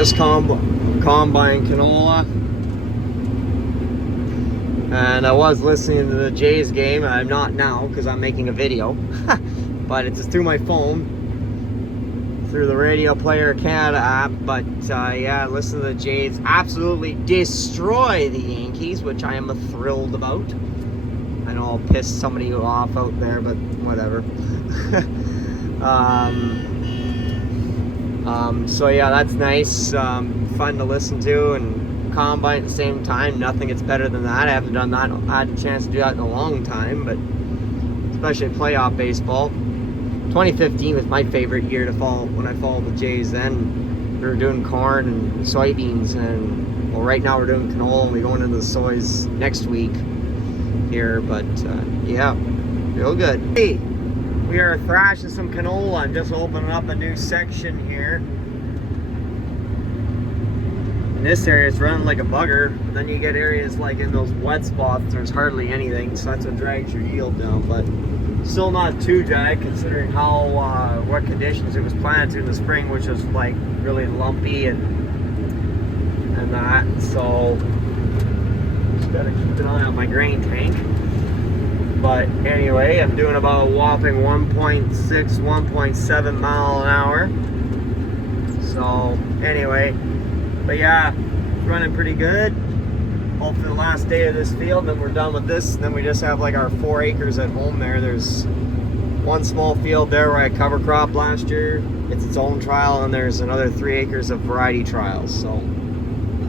Just Combining Canola. And I was listening to the Jays game. I'm not now because I'm making a video. But it's just through my phone, through the Radio Player Canada app. But yeah, listen to the Jays absolutely destroy the Yankees, which I am thrilled about. I know I'll piss somebody off out there, but whatever. So yeah, that's nice, fun to listen to, and combine at the same time. Nothing gets better than that. I haven't done that. I had a chance to do that in a long time, but especially playoff baseball. 2015 was my favorite year to follow when I followed the Jays. Then we were doing corn and soybeans, and well, right now we're doing canola, and we're going into the soys next week here. But yeah, real good. Hey, we are thrashing some canola. I'm just opening up a new section here. In this area, it's running like a bugger. But then you get areas like in those wet spots, there's hardly anything, so that's what drags your yield down. But still not too dry considering how what conditions it was planted in the spring, which was like really lumpy and that. So just gotta keep an eye on my grain tank. But anyway, I'm doing about a whopping 1.6, 1.7 mile an hour. So anyway, but yeah, it's running pretty good. Hopefully the last day of this field, then we're done with this, and then we just have like our 4 acres at home there. There's one small field there where I cover crop last year. It's its own trial, and there's another 3 acres of variety trials. So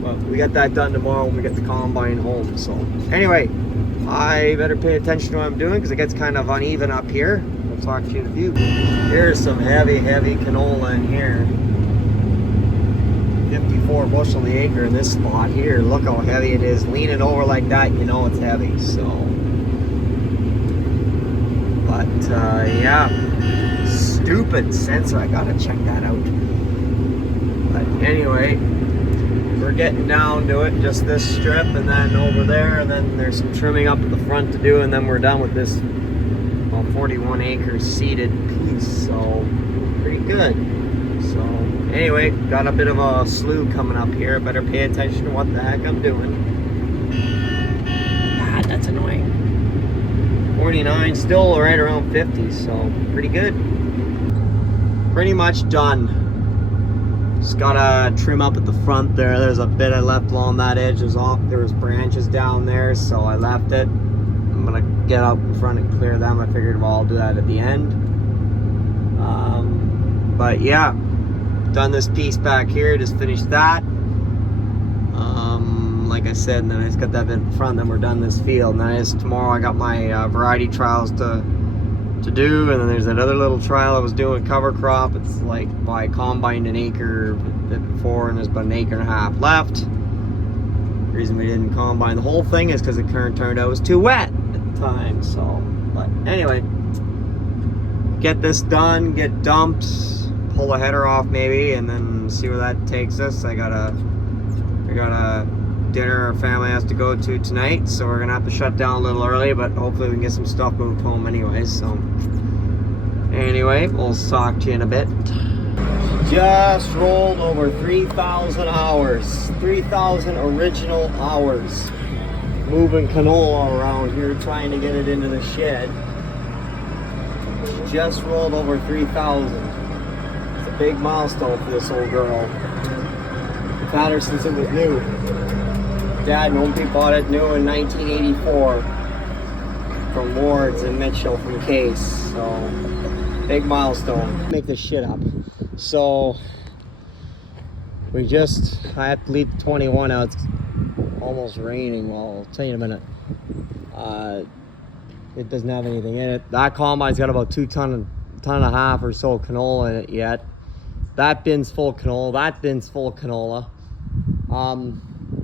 well, we got that done tomorrow when we get the combine home. So anyway, I better pay attention to what I'm doing because it gets kind of uneven up here. I'll talk to you in a few. Here's some heavy canola in here. 54 bushel the acre in this spot here. Look how heavy it is. Leaning over like that, you know it's heavy. So, but yeah, stupid sensor. I gotta check that out. But anyway, we're getting down to it. Just this strip, and then over there, and then there's some trimming up at the front to do, and then we're done with this 41 acres seeded piece. So pretty good. So anyway, got a bit of a slew coming up here. Better pay attention to what the heck I'm doing. God, that's annoying. 49, still right around 50, so pretty good. Pretty much done. Just gotta trim up at the front there. There's a bit I left along that edge. There was branches down there, so I left it. I'm gonna get out in front and clear them. I figured, well, I'll do that at the end. But yeah, done this piece back here, just finished that. Like I said, and then I just got that bit in front, then we're done this field. And then tomorrow I got my variety trials to do, and then there's that other little trial I was doing, cover crop. It's like I combined an acre a bit before, and there's about an acre and a half left. The reason we didn't combine the whole thing is because the current turned out it was too wet at the time. So, but anyway, get this done, get dumped, pull the header off maybe, and then see where that takes us. I got a dinner our family has to go to tonight, so we're gonna have to shut down a little early, but hopefully we can get some stuff moved home anyway. So anyway, we'll talk to you in a bit. Just rolled over 3,000 hours, 3,000 original hours moving canola around here, trying to get it into the shed. Just rolled over 3,000. It's a big milestone for this old girl. I've had her since it was new. Dad and Opie bought it new in 1984 from Ward's in Mitchell from Case. So, big milestone. Make this shit up. So, I have to leave 21 out. It's almost raining. Well, I'll tell you in a minute. It doesn't have anything in it. That combine's got about 2 ton and a half or so of canola in it yet. That bin's full of canola. That bin's full of canola.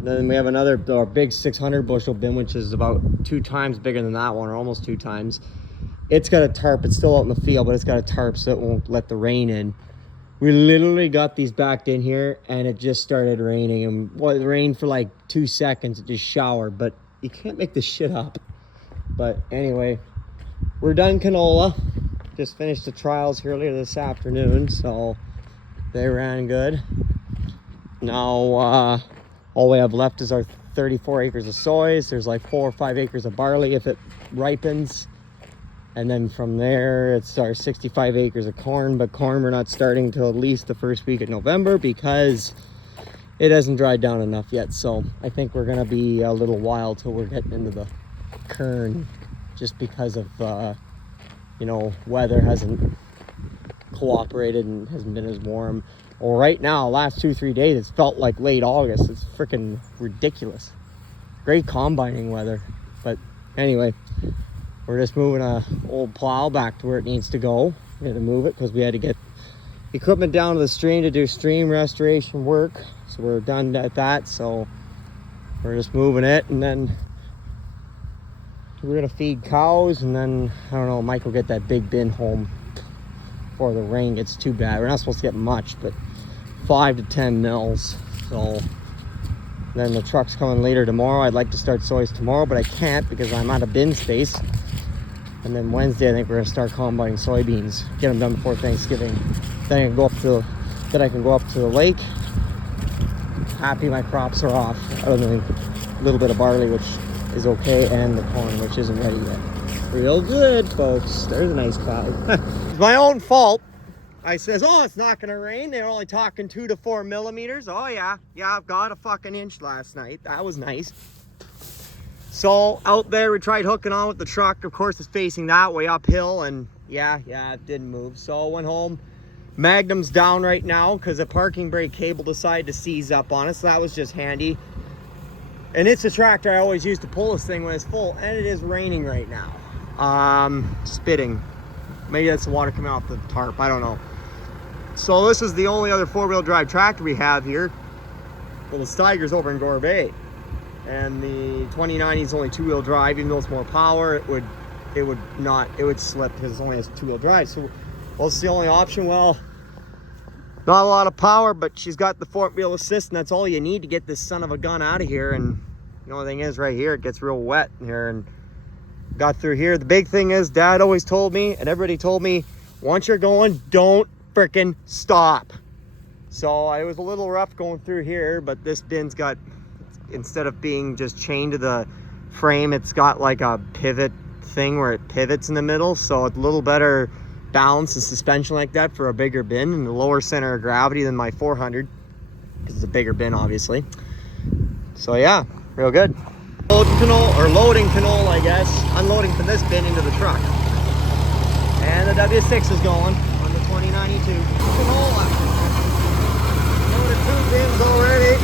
Then we have another big 600 bushel bin, which is about 2 times bigger than that one, or almost 2 times. It's got a tarp. It's still out in the field, but it's got a tarp so it won't let the rain in. We literally got these backed in here, and it just started raining. And well, it rained for like 2 seconds. It just showered, but you can't make this shit up. But anyway, we're done canola. Just finished the trials earlier this afternoon, so they ran good. Now all we have left is our 34 acres of soys. There's like 4 or 5 acres of barley if it ripens, and then from there it's our 65 acres of corn. But corn we're not starting till at least the first week of November because it hasn't dried down enough yet. So I think we're gonna be a little while till we're getting into the kern, just because of you know, weather hasn't cooperated and hasn't been as warm. Well, right now, last 2-3 days, it's felt like late August. It's freaking ridiculous. Great combining weather. But anyway, we're just moving a old plow back to where it needs to go. We had to move it because we had to get equipment down to the stream to do stream restoration work. So we're done at that. So we're just moving it, and then we're gonna feed cows, and then I don't know, Mike will get that big bin home before the rain gets too bad. We're not supposed to get much, but 5 to 10 mils. So then the truck's coming later tomorrow. I'd like to start soys tomorrow, but I can't because I'm out of bin space. And then Wednesday I think we're gonna start combining soybeans, get them done before Thanksgiving. Then I can go up to the lake. Happy my crops are off, other than a little bit of barley, which is okay, and the corn, which isn't ready yet. Real good, folks. There's a nice cloud. It's my own fault. I says, oh, it's not gonna rain. They're only talking 2 to 4 millimeters. Oh yeah, I've got a fucking inch last night. That was nice. So out there, we tried hooking on with the truck. Of course, it's facing that way uphill, and yeah, it didn't move. So I went home. Magnum's down right now because the parking brake cable decided to seize up on it. So that was just handy. And it's a tractor I always use to pull this thing when it's full, and it is raining right now. Spitting. Maybe that's the water coming off the tarp, I don't know. So this is the only other 4-wheel drive tractor we have here. Well, the Steiger's over in Gore Bay, and the 2090 is only 2-wheel drive. Even though it's more power, it would slip because it only has 2-wheel drive. So, well, it's the only option. Well, not a lot of power, but she's got the 4-wheel assist, and that's all you need to get this son of a gun out of here. And the only thing is, right here, it gets real wet here, and got through here. The big thing is, Dad always told me, and everybody told me, once you're going, don't freaking stop. So it was a little rough going through here, but this bin's got, instead of being just chained to the frame, it's got like a pivot thing where it pivots in the middle, so it's a little better balance and suspension like that for a bigger bin, and a lower center of gravity than my 400 because it's a bigger bin, obviously. So yeah, real good. Loading canola, I guess. Unloading from this bin into the truck, and the W6 is going on the 2092 canola. Loaded 2 bins already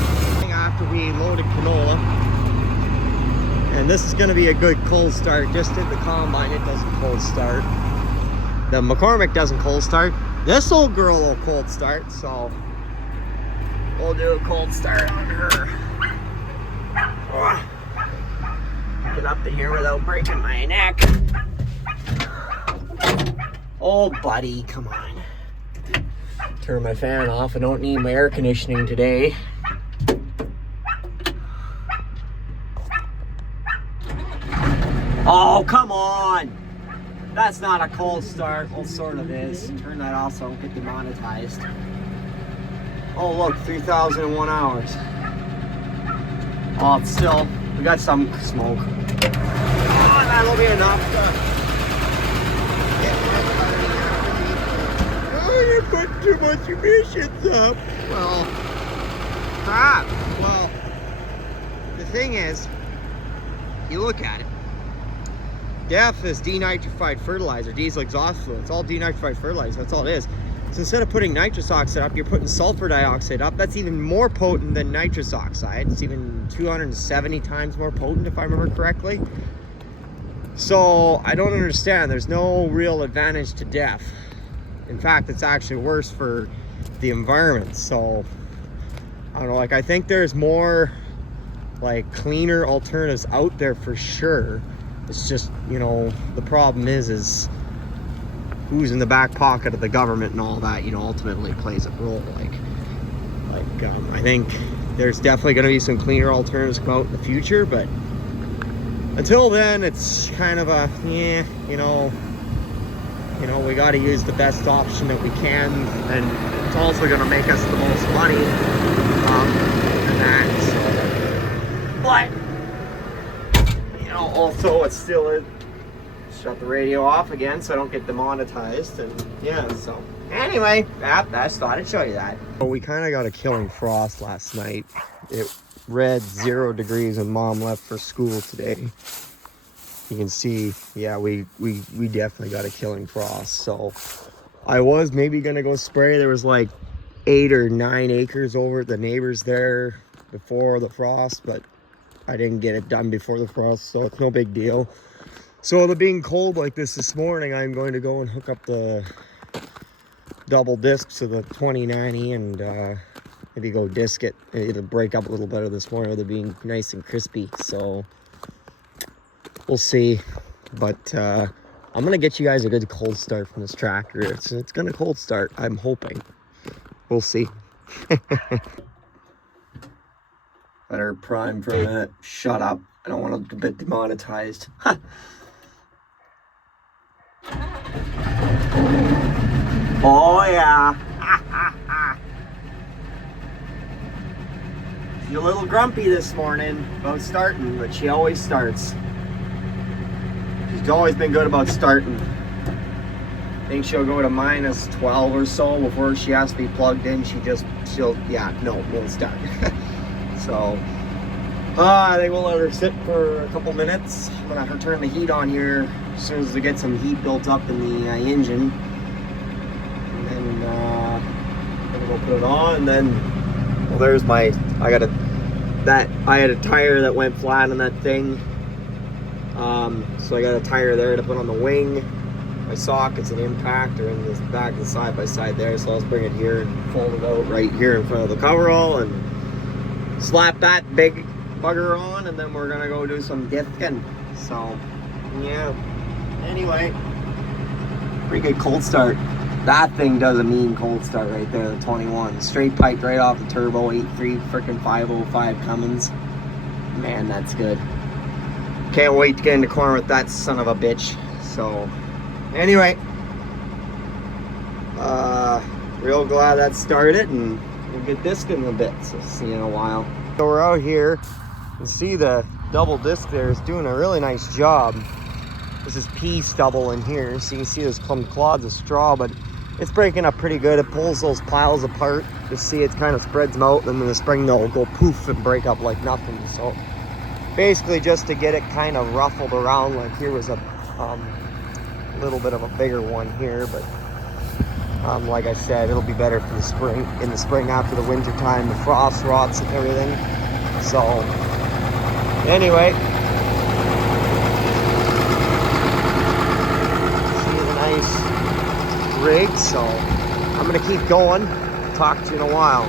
after we loaded canola, and this is going to be a good cold start. Just did the combine, it doesn't cold start. The McCormick doesn't cold start. This old girl will cold start, so we'll do a cold start on her. Get up in here without breaking my neck. Oh, buddy, come on. Turn my fan off. I don't need my air conditioning today. Oh, come on. That's not a cold start. Well, sort of is. Turn that off so I don't get demonetized. Oh, look, 3,001 hours. Oh, it's still, we got some smoke. Oh, that'll be enough to... Oh, you put too much emissions up. Well, crap. Well, the thing is, you look at it. DEF is denitrified fertilizer, diesel exhaust fluid. It's all denitrified fertilizer, that's all it is. So instead of putting nitrous oxide up, you're putting sulfur dioxide up. That's even more potent than nitrous oxide. It's even 270 times more potent, if I remember correctly. So I don't understand. There's no real advantage to DEF. In fact, it's actually worse for the environment. So I don't know, like, I think there's more like cleaner alternatives out there for sure. It's just, you know, the problem is who's in the back pocket of the government and all that, you know, ultimately plays a role. I think there's definitely going to be some cleaner alternatives come out in the future, but until then, it's kind of a, yeah, you know, we got to use the best option that we can, and it's also going to make us the most money. But, you know, also it's still a, shut the radio off again so I don't get demonetized. And yeah, so anyway, I just thought I'd show you that. Well, we kind of got a killing frost last night. It read 0 degrees when Mom left for school today. You can see, yeah, we definitely got a killing frost. So I was maybe gonna go spray. There was like 8 or 9 acres over at the neighbors there before the frost, but I didn't get it done before the frost, so it's no big deal. So with it being cold like this morning, I'm going to go and hook up the double discs to the 2090 and maybe go disc it. It'll break up a little better this morning with it being nice and crispy. So we'll see. But I'm gonna get you guys a good cold start from this tractor. It's gonna cold start, I'm hoping. We'll see. Better prime for a minute. Shut up. I don't want to get demonetized. Oh yeah. She's a little grumpy this morning about starting, but she always starts. She's always been good about starting. I think she'll go to minus 12 or so before she has to be plugged in. Won't start. So, I think we'll let her sit for a couple minutes. I'm gonna turn the heat on here as soon as we get some heat built up in the engine. And then, I'm gonna go put it on, and then, well, there's my, I had a tire that went flat on that thing. So I got a tire there to put on the wing. My sockets and impact are in the back of the side-by-side there, so let's bring it here and fold it out right here in front of the coverall and slap that big bugger on, and then we're gonna go do some discing. So yeah, anyway, pretty good cold start. That thing does a mean cold start right there, the 21. Straight piped right off the turbo, 8.3 freaking 505 Cummins. Man, that's good. Can't wait to get in the corner with that son of a bitch. So anyway, real glad that started, and we'll get discing a bit, so see you in a while. So we're out here, you can see the double disc there is doing a really nice job. This is pea stubble in here, so you can see there's some clods of straw, but it's breaking up pretty good. It pulls those piles apart. You see it kind of spreads them out, and then in the spring they'll go poof and break up like nothing. So basically just to get it kind of ruffled around, like here was a little bit of a bigger one here, but like I said, it'll be better for the spring, in the spring after the winter time, the frost rots and everything. So anyway, see the nice rig. So I'm gonna keep going, talk to you in a while.